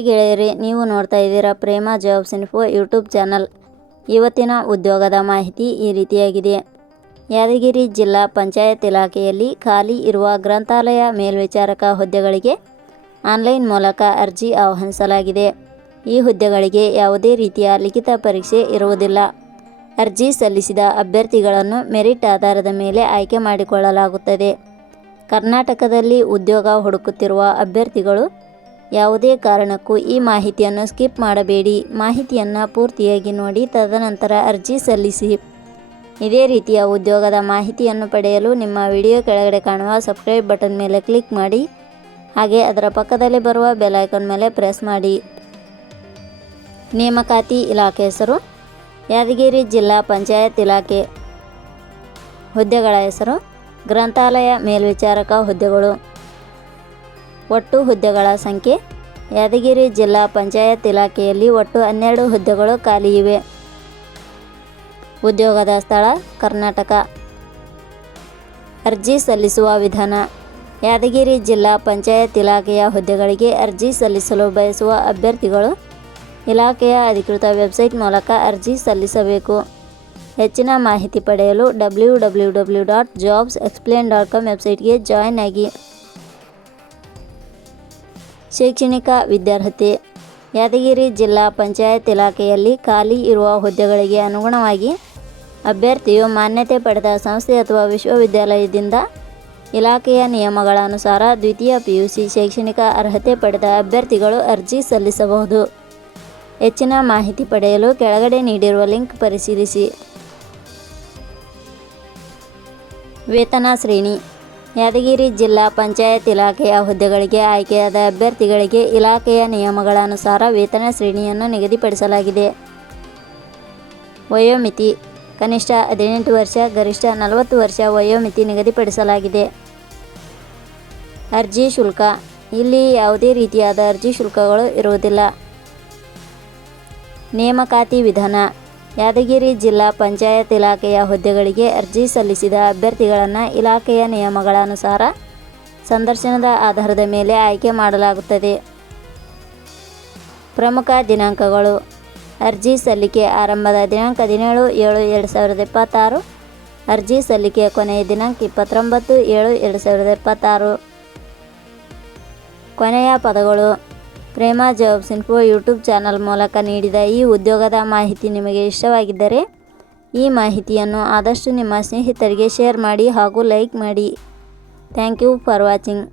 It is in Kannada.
ಹಾಯ್ ಗೆಳೆಯರಿ, ನೀವು ನೋಡ್ತಾ ಇದ್ದೀರಾ ಪ್ರೇಮ ಜಾಬ್ಸ್ ಇನ್ಫೋ ಯೂಟ್ಯೂಬ್ ಚಾನಲ್. ಇವತ್ತಿನ ಉದ್ಯೋಗದ ಮಾಹಿತಿ ಈ ರೀತಿಯಾಗಿದೆ. ಯಾದಗಿರಿ ಜಿಲ್ಲಾ ಪಂಚಾಯತ್ ಇಲಾಖೆಯಲ್ಲಿ ಖಾಲಿ ಇರುವ ಗ್ರಂಥಾಲಯ ಮೇಲ್ವಿಚಾರಕ ಹುದ್ದೆಗಳಿಗೆ ಆನ್ಲೈನ್ ಮೂಲಕ ಅರ್ಜಿ ಆಹ್ವಾನಿಸಲಾಗಿದೆ. ಈ ಹುದ್ದೆಗಳಿಗೆ ಯಾವುದೇ ರೀತಿಯ ಲಿಖಿತ ಪರೀಕ್ಷೆ ಇರುವುದಿಲ್ಲ. ಅರ್ಜಿ ಸಲ್ಲಿಸಿದ ಅಭ್ಯರ್ಥಿಗಳನ್ನು ಮೆರಿಟ್ ಆಧಾರದ ಮೇಲೆ ಆಯ್ಕೆ ಮಾಡಿಕೊಳ್ಳಲಾಗುತ್ತದೆ. ಕರ್ನಾಟಕದಲ್ಲಿ ಉದ್ಯೋಗ ಹುಡುಕುತ್ತಿರುವ ಅಭ್ಯರ್ಥಿಗಳು ಯಾವುದೇ ಕಾರಣಕ್ಕೂ ಈ ಮಾಹಿತಿಯನ್ನು ಸ್ಕಿಪ್ ಮಾಡಬೇಡಿ. ಮಾಹಿತಿಯನ್ನು ಪೂರ್ತಿಯಾಗಿ ನೋಡಿ, ತದನಂತರ ಅರ್ಜಿ ಸಲ್ಲಿಸಿ. ಇದೇ ರೀತಿಯ ಉದ್ಯೋಗದ ಮಾಹಿತಿಯನ್ನು ಪಡೆಯಲು ನಿಮ್ಮ ವಿಡಿಯೋ ಕೆಳಗಡೆ ಕಾಣುವ ಸಬ್ಸ್ಕ್ರೈಬ್ ಬಟನ್ ಮೇಲೆ ಕ್ಲಿಕ್ ಮಾಡಿ, ಹಾಗೆ ಅದರ ಪಕ್ಕದಲ್ಲಿ ಬರುವ ಬೆಲ್ ಐಕಾನ್ ಮೇಲೆ ಪ್ರೆಸ್ ಮಾಡಿ. ನೇಮಕಾತಿ ಇಲಾಖೆ ಹೆಸರು ಯಾದಗಿರಿ ಜಿಲ್ಲಾ ಪಂಚಾಯತ್ ಇಲಾಖೆ. ಹುದ್ದೆಗಳ ಹೆಸರು ಗ್ರಂಥಾಲಯ ಮೇಲ್ವಿಚಾರಕ ಹುದ್ದೆಗಳು. ಒಟ್ಟು ಹುದ್ದೆಗಳ ಸಂಖ್ಯೆ ಯಾದಗಿರಿ ಜಿಲ್ಲಾ ಪಂಚಾಯತ್ ಇಲಾಖೆಯಲ್ಲಿ ಒಟ್ಟು 12 ಹುದ್ದೆಗಳು ಖಾಲಿ ಇವೆ. ಉದ್ಯೋಗದ ಸ್ಥಳ ಕರ್ನಾಟಕ. ಅರ್ಜಿ ಸಲ್ಲಿಸುವ ವಿಧಾನ. ಯಾದಗಿರಿ ಜಿಲ್ಲಾ ಪಂಚಾಯತ್ ಇಲಾಖೆಯ ಹುದ್ದೆಗಳಿಗೆ ಅರ್ಜಿ ಸಲ್ಲಿಸಲು ಬಯಸುವ ಅಭ್ಯರ್ಥಿಗಳು ಇಲಾಖೆಯ ಅಧಿಕೃತ ವೆಬ್ಸೈಟ್ ಮೂಲಕ ಅರ್ಜಿ ಸಲ್ಲಿಸಬೇಕು. ಹೆಚ್ಚಿನ ಮಾಹಿತಿ ಪಡೆಯಲು www.jobsexplain.com ವೆಬ್ಸೈಟ್ಗೆ ಜಾಯಿನ್ ಆಗಿ. ಶೈಕ್ಷಣಿಕ ವಿದ್ಯಾರ್ಹತೆ. ಯಾದಗಿರಿ ಜಿಲ್ಲಾ ಪಂಚಾಯತ್ ಇಲಾಖೆಯಲ್ಲಿ ಖಾಲಿ ಇರುವ ಹುದ್ದೆಗಳಿಗೆ ಅನುಗುಣವಾಗಿ ಅಭ್ಯರ್ಥಿಯು ಮಾನ್ಯತೆ ಪಡೆದ ಸಂಸ್ಥೆ ಅಥವಾ ವಿಶ್ವವಿದ್ಯಾಲಯದಿಂದ ಇಲಾಖೆಯ ನಿಯಮಗಳ ಅನುಸಾರ ದ್ವಿತೀಯ PUC ಶೈಕ್ಷಣಿಕ ಅರ್ಹತೆ ಪಡೆದ ಅಭ್ಯರ್ಥಿಗಳು ಅರ್ಜಿ ಸಲ್ಲಿಸಬಹುದು. ಹೆಚ್ಚಿನ ಮಾಹಿತಿ ಪಡೆಯಲು ಕೆಳಗಡೆ ನೀಡಿರುವ ಲಿಂಕ್ ಪರಿಶೀಲಿಸಿ. ವೇತನ ಶ್ರೇಣಿ. ಯಾದಗಿರಿ ಜಿಲ್ಲಾ ಪಂಚಾಯತ್ ಇಲಾಖೆಯ ಹುದ್ದೆಗಳಿಗೆ ಆಯ್ಕೆಯಾದ ಅಭ್ಯರ್ಥಿಗಳಿಗೆ ಇಲಾಖೆಯ ನಿಯಮಗಳ ಅನುಸಾರ ವೇತನ ಶ್ರೇಣಿಯನ್ನು ನಿಗದಿಪಡಿಸಲಾಗಿದೆ. ವಯೋಮಿತಿ. ಕನಿಷ್ಠ 18 ವರ್ಷ, ಗರಿಷ್ಠ 40 ವರ್ಷ ವಯೋಮಿತಿ ನಿಗದಿಪಡಿಸಲಾಗಿದೆ. ಅರ್ಜಿ ಶುಲ್ಕ. ಇಲ್ಲಿ ಯಾವುದೇ ರೀತಿಯಾದ ಅರ್ಜಿ ಶುಲ್ಕಗಳು ಇರುವುದಿಲ್ಲ. ನೇಮಕಾತಿ ವಿಧಾನ. ಯಾದಗಿರಿ ಜಿಲ್ಲಾ ಪಂಚಾಯತ್ ಇಲಾಖೆಯ ಹುದ್ದೆಗಳಿಗೆ ಅರ್ಜಿ ಸಲ್ಲಿಸಿದ ಅಭ್ಯರ್ಥಿಗಳನ್ನು ಇಲಾಖೆಯ ನಿಯಮಗಳ ಅನುಸಾರ ಸಂದರ್ಶನದ ಆಧಾರದ ಮೇಲೆ ಆಯ್ಕೆ ಮಾಡಲಾಗುತ್ತದೆ. ಪ್ರಮುಖ ದಿನಾಂಕಗಳು. ಅರ್ಜಿ ಸಲ್ಲಿಕೆ ಆರಂಭದ ದಿನಾಂಕ 17/7/2026. ಅರ್ಜಿ ಸಲ್ಲಿಕೆಯ ಕೊನೆಯ ದಿನಾಂಕ 29/7/2026. ಕೊನೆಯ ಪದಗಳು. ಪ್ರೇಮ ಜಾಬ್ಸ್ ಇನ್ಫೋ ಯೂಟ್ಯೂಬ್ ಚಾನಲ್ ಮೂಲಕ ನೀಡಿದ ಈ ಉದ್ಯೋಗದ ಮಾಹಿತಿ ನಿಮಗೆ ಇಷ್ಟವಾಗಿದ್ದರೆ ಈ ಮಾಹಿತಿಯನ್ನು ಆದಷ್ಟು ನಿಮ್ಮ ಸ್ನೇಹಿತರಿಗೆ ಶೇರ್ ಮಾಡಿ ಹಾಗೂ ಲೈಕ್ ಮಾಡಿ. Thank you for watching.